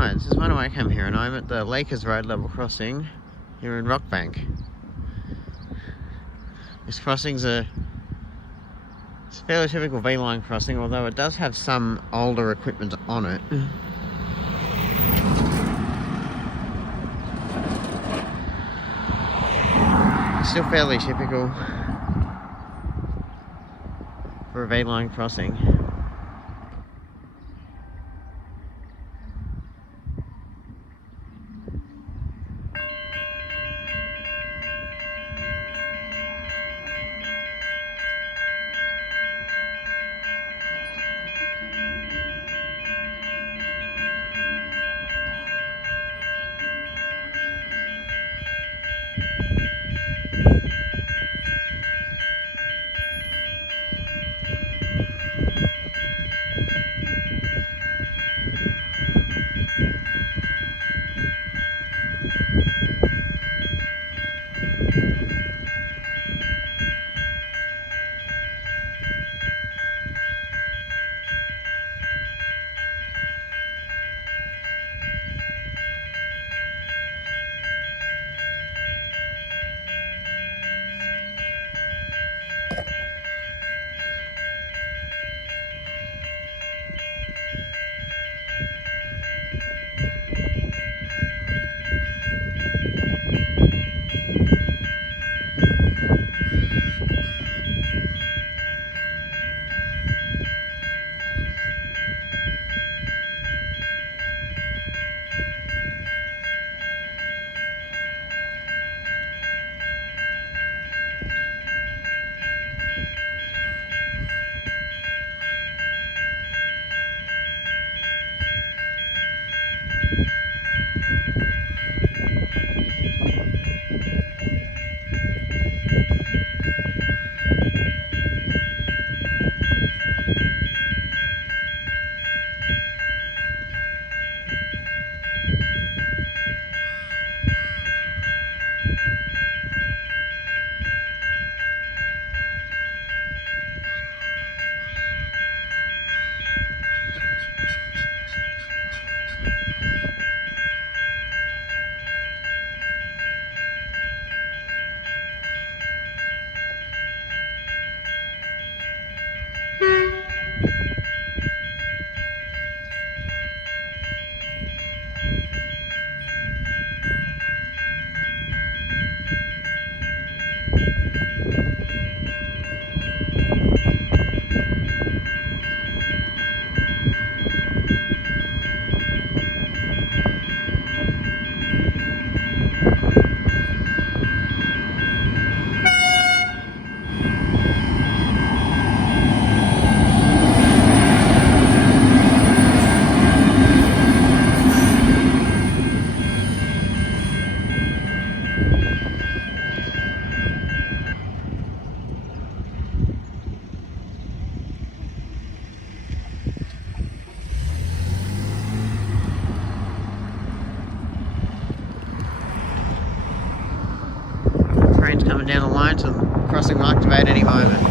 Hi, this is One Away Cam here, and I'm at the Lakers Road level crossing here in Rockbank. This crossing's it's a fairly typical V-line crossing, although it does have some older equipment on it. It's still fairly typical for a V-line crossing. Train's coming down the line, so the crossing will activate any moment.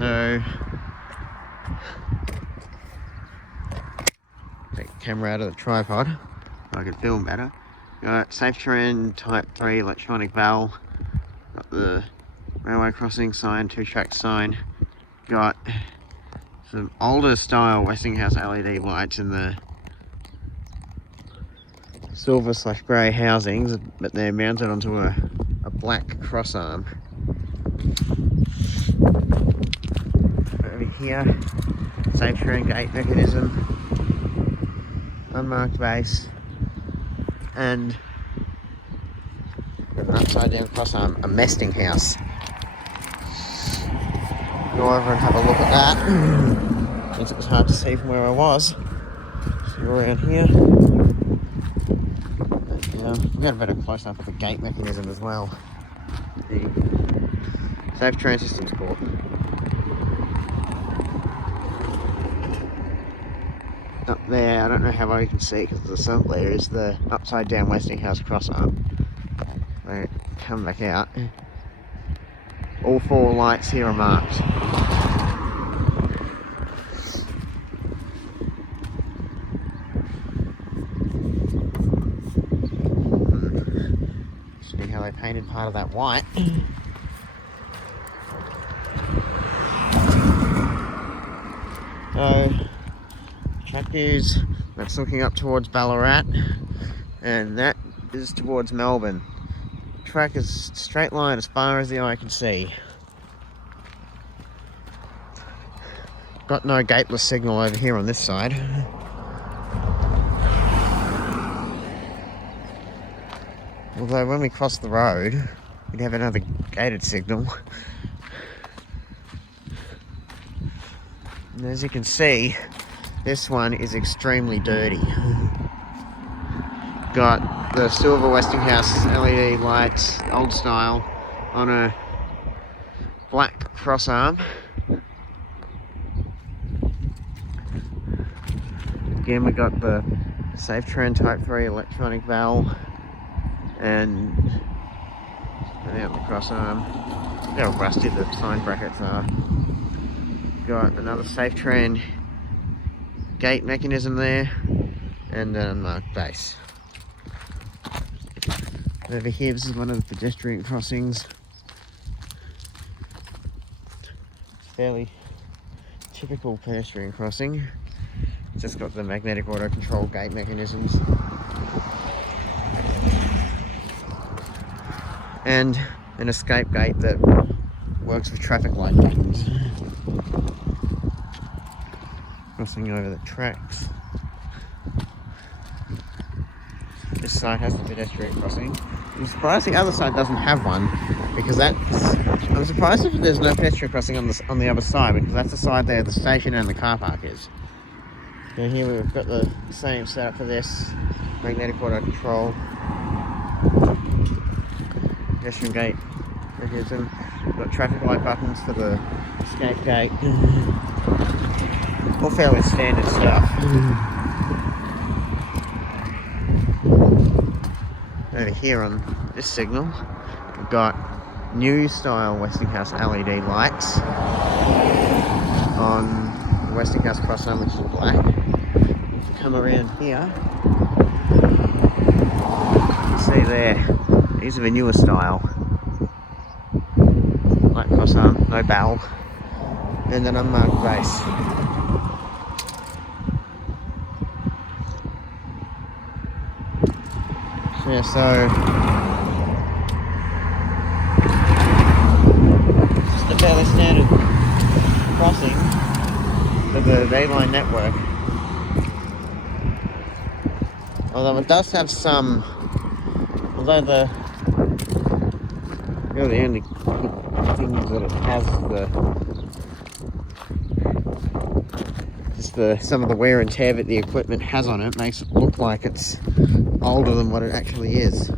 So take the camera out of the tripod so I can film better. Got Safetran Type 3 electronic valve. Got the railway crossing sign, 2-track sign. Got some older style Westinghouse LED lights in the silver/grey housings, but they're mounted onto a black cross arm. Over here, Safetran gate mechanism, unmarked base, and an upside down cross arm, a Westinghouse. Go over and have a look at that, since it was hard to see from where I was. So around here. We've got a better close up of the gate mechanism as well. The Safetran system's cool. Up there, I don't know how well you can see because of the sun glare, is the upside down Westinghouse Crossarm. They come back out. All 4 lights here are marked. How they painted part of that white. So, track is, that's looking up towards Ballarat, and that is towards Melbourne. Track is straight line as far as the eye can see. Got no gateless signal over here on this side. Although when we cross the road, we'd have another gated signal. And as you can see, this one is extremely dirty. Got the silver Westinghouse LED lights, old style, on a black cross arm. Again, we got the Safetran Type 3 electronic valve. And out the cross arm. Look how rusty the sign brackets are. Got another Safetran gate mechanism there, and an unmarked base. Over here, this is one of the pedestrian crossings. Fairly typical pedestrian crossing. Just got the magnetic Autocontrol gate mechanisms. And an escape gate that works with traffic light buttons. Crossing over the tracks. This side has the pedestrian crossing. I'm surprised the other side doesn't have one, because I'm surprised if there's no pedestrian crossing on the other side, because that's the side there the station and the car park is. So here we've got the same setup for this magnetic Autocontrol. Pedestrian gate mechanism. Got traffic light buttons for the escape gate. All fairly standard stuff. Over here on this signal, we've got new style Westinghouse LED lights on the Westinghouse Crossarm, which is black. If you come around here, you can see there. These are the newer style. Black crossarm, no valve, and an unmarked base. Yeah, so just a fairly standard crossing for the vline network. Although it does have some, although really the only good things that it has some of the wear and tear that the equipment has on it makes it look like it's older than what it actually is.